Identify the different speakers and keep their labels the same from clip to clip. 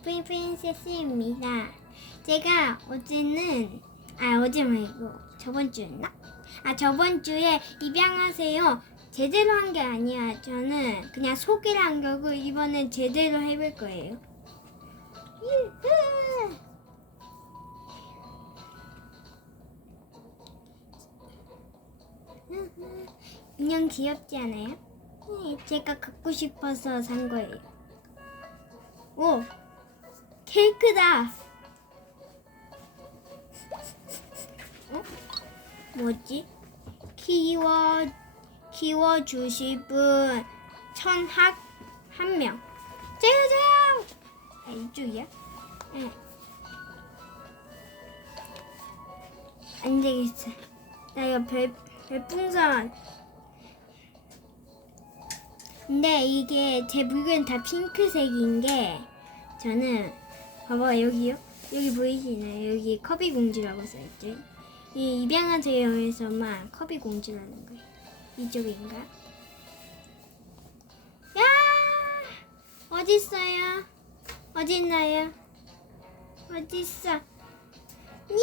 Speaker 1: 예쁜 프린세스입니다. 제가 어제는 아 어제 말고 저번 주였나? 아 저번 주에 입양하세요. 제대로 한 게 아니야. 저는 그냥 소개를 한 거고 이번엔 제대로 해볼 거예요. 인형 귀엽지 않아요? 네, 제가 갖고 싶어서 산 거예요. 오, 케이크다. 어? 뭐지? 키워 키워 주실 분 천학 한 명. 저요 저요. 아 이쪽이야? 응. 안 되겠어. 나 이거 별 별풍선. 근데 이게 제 물건 다 핑크색인 게 저는 봐봐 여기요? 여기 보이시나요? 여기 커비 공주라고 써있죠? 이 입양하세요에서만 커비 공주라는 거예요. 이쪽인가? 야! 있어요? 있나요? 어디 있어? 님!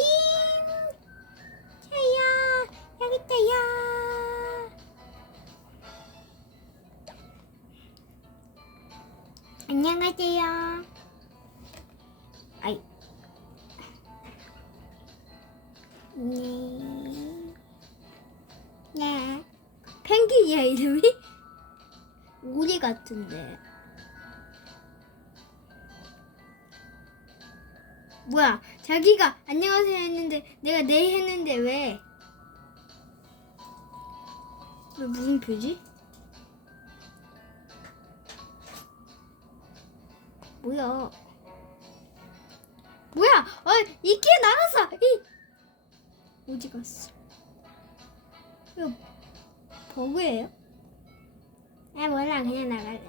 Speaker 1: 저요! 여기 있다요! 안녕하세요. 아이. 네. 네. 펭귄이야, 이름이? 오리 같은데. 뭐야, 자기가 안녕하세요 했는데 내가 네 했는데 왜? 왜 물음표지? 뭐야? 뭐야? 어, 이끼 나갔어. 이 어디 갔어? 이거 버그예요? 아 몰라 그냥 나갈래.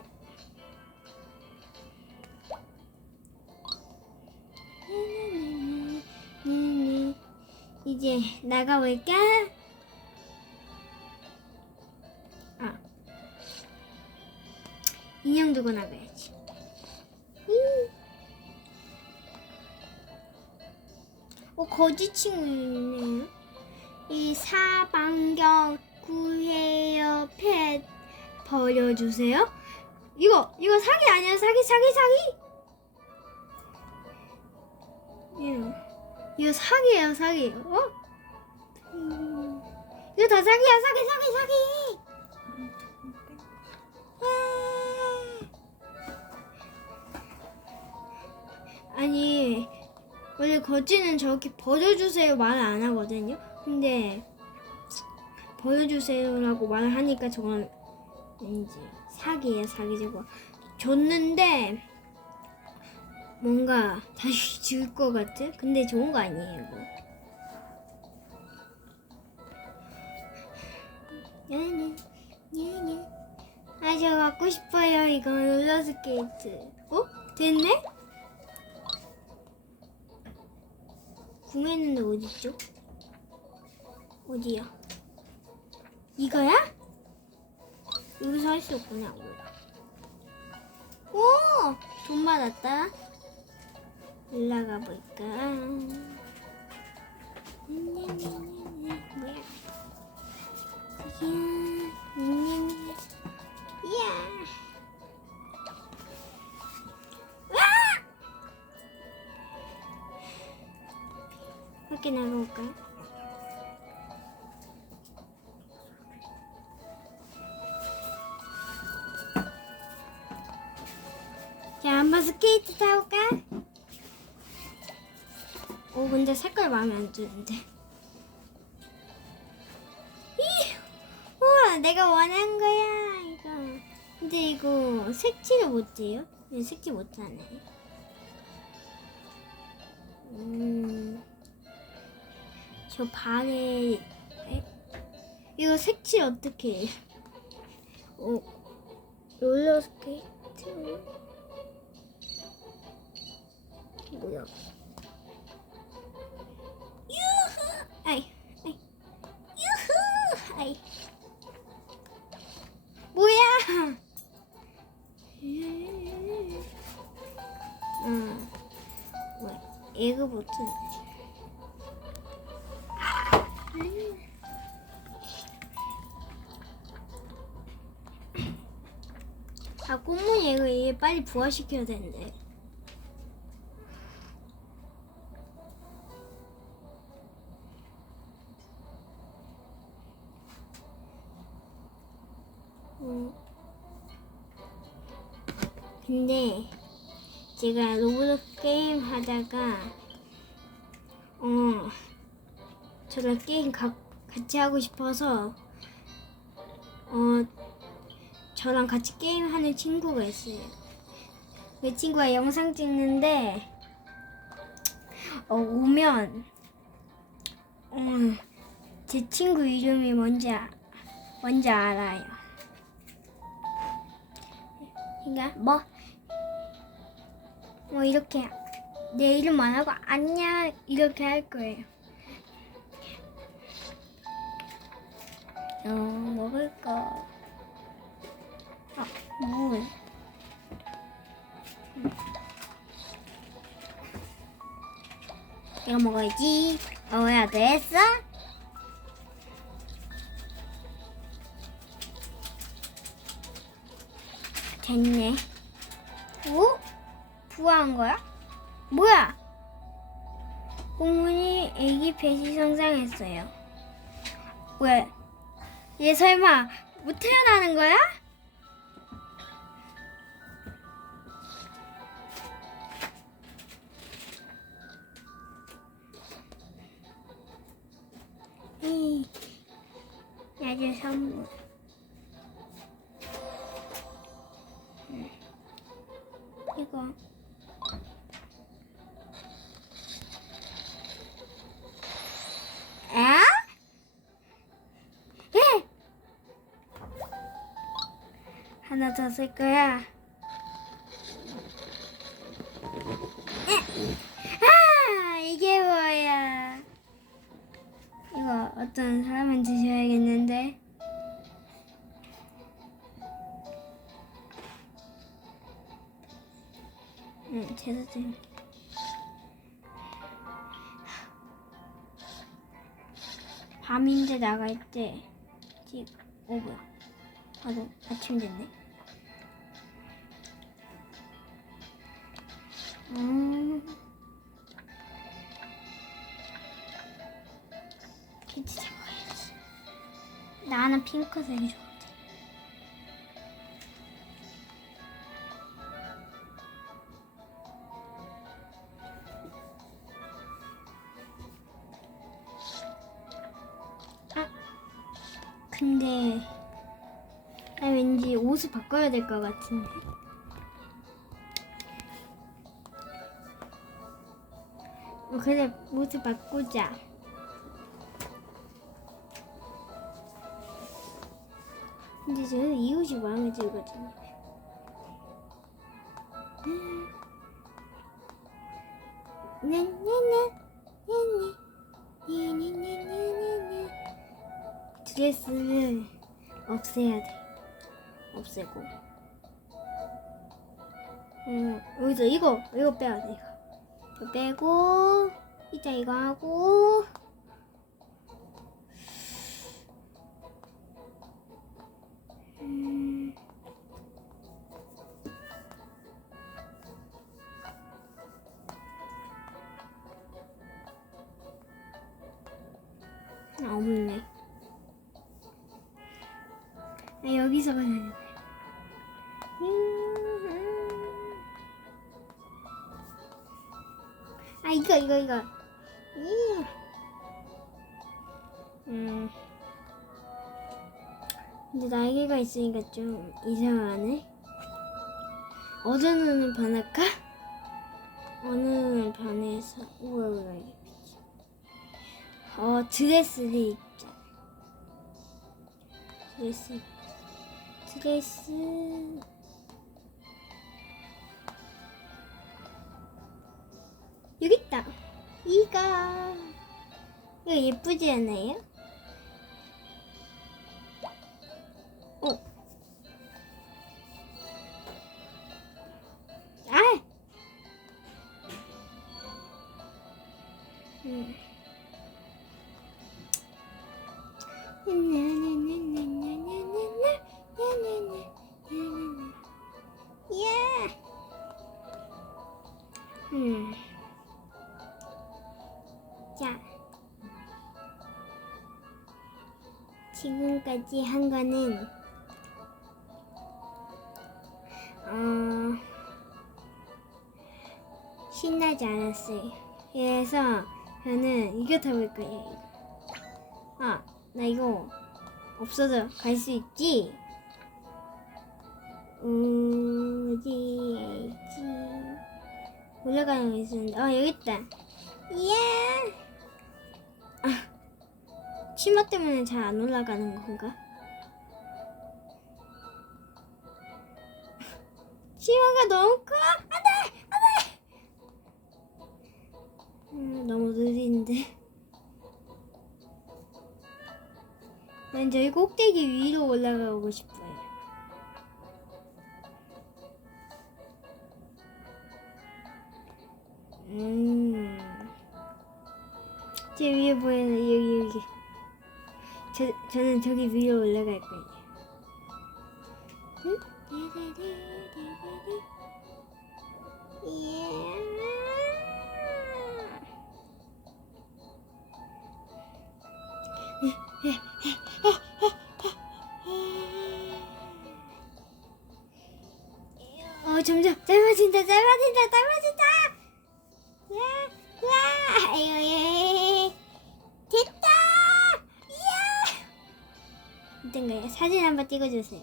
Speaker 1: 이제 나가볼까? 아 인형 두고 나가야 어, 거지 친구 있네요. 이 사방경 구해요 펫 버려주세요. 이거 이거 사기 아니야 사기 사기 사기. 이거 이거 사기예요 사기. 어? 음, 이거 다 사기야 사기 사기 사기. 아. 아니 원래 거지는 저렇게 버려주세요 말을 안 하거든요. 근데 버려주세요라고 말을 하니까 저건 왠지 사기예요 사기 저거 줬는데 뭔가 다시 줄 것 같아. 근데 좋은 거 아니에요 이거. 야네 야네 아저 갖고 싶어요 이거 롤러스케이트. 어? 됐네? 구매했는데 어딨죠? 어디야? 이거야? 여기서 할 수 없구나. 오! 돈 받았다. 올라가 볼까? 뭐야? 밖에 나가볼까요? 자, 한번 스케이트 타볼까? 오, 근데 색깔 마음에 안 드는데. 이, 우와, 내가 원한 거야, 이거. 근데 이거 색칠을 못해요? 네, 색칠 못하네. 음. 저 방에 에? 이거 색칠 어떻게 해요? 어 롤러스케이트 뭐야? 아 꽃무늬 이거 얘 빨리 부화시켜야 되는데. 음. 근데 제가 로블록스 게임 하다가 어 저랑 게임 가, 같이 하고 싶어서 어 저랑 같이 게임하는 친구가 있어요. 그 친구가 영상 찍는데 어 오면 어 제 친구 이름이 뭔지 아- 뭔지 알아요. 그러니까 뭐, 뭐 이렇게 내 이름 안 하고 안녕 이렇게 할 거예요. 어 먹을 거. 아 물. 이거 먹어야지. 어야 됐어? 됐네. 오? 부화한 거야? 뭐야? 공문이 애기 배시 성장했어요. 왜? 얘 설마 못 태어나는 거야? 야주 선물. 음. 이거. 하나 더 쓸 거야. 응, 제사진. 밤인데 나갈 때, 지, 어 뭐야? 바로 아침 됐네. 음. 핀치 잡아야지. 나는 핑크색이 좋은데. 아, 바꿔야 될 것 같은데. 어, 그래 옷을 바꾸자. 근데 저는 이 옷이 마음에 들거든요. 드레스를 없애야 돼. 없애고. 음, 여기서 이거, 이거 빼야 돼, 이거. 이거 빼고, 이따 이거 하고, 음. 아, 없네. 아, 여기서 가야 되네. 아, 이거, 이거, 이거. 이. 음. 근데 날개가 있으니까 좀 이상하네. 어느 눈을 반할까? 어느 눈을 반해서 우와. 어 드레스를 입자. 드레스 드레스 여기 있다. 이거 이거 예쁘지 않아요? 음. 자. 지금까지 한 거는 어 신나지 않았어요. 그래서 저는 이거 타볼 거예요. 아, 나 이거 없어져 갈 수 있지? 음, 어디에 있지? 올라가는 거 있었는데, 어, 여기 있다. 예! 아, 치마 때문에 잘 안 올라가는 건가? 치마가 너무 커! 안 돼! 안 돼! 음, 너무 느린데. 난 저기 꼭대기 위로 올라가고 싶어 저기 위로 올라갈 거예요. 응? 어 점점 짧아진다 짧아진다 짧아 이야! 어떤가요? 사진 한번 찍어주세요.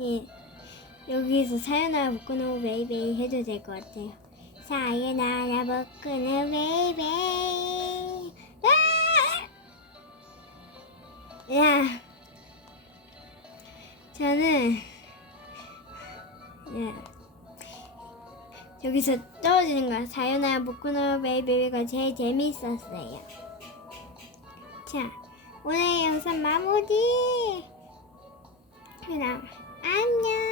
Speaker 1: 예, 여기서 사연아 복근호 베이베이 해도 될 것 같아요. 사연아 복근호 베이베이. 아! 야, 저는 예. 여기서 떨어지는 거 사요나 보쿠노 베이베이가 제일 재밌었어요. 자, 오늘 영상 마무리. 그럼 안녕.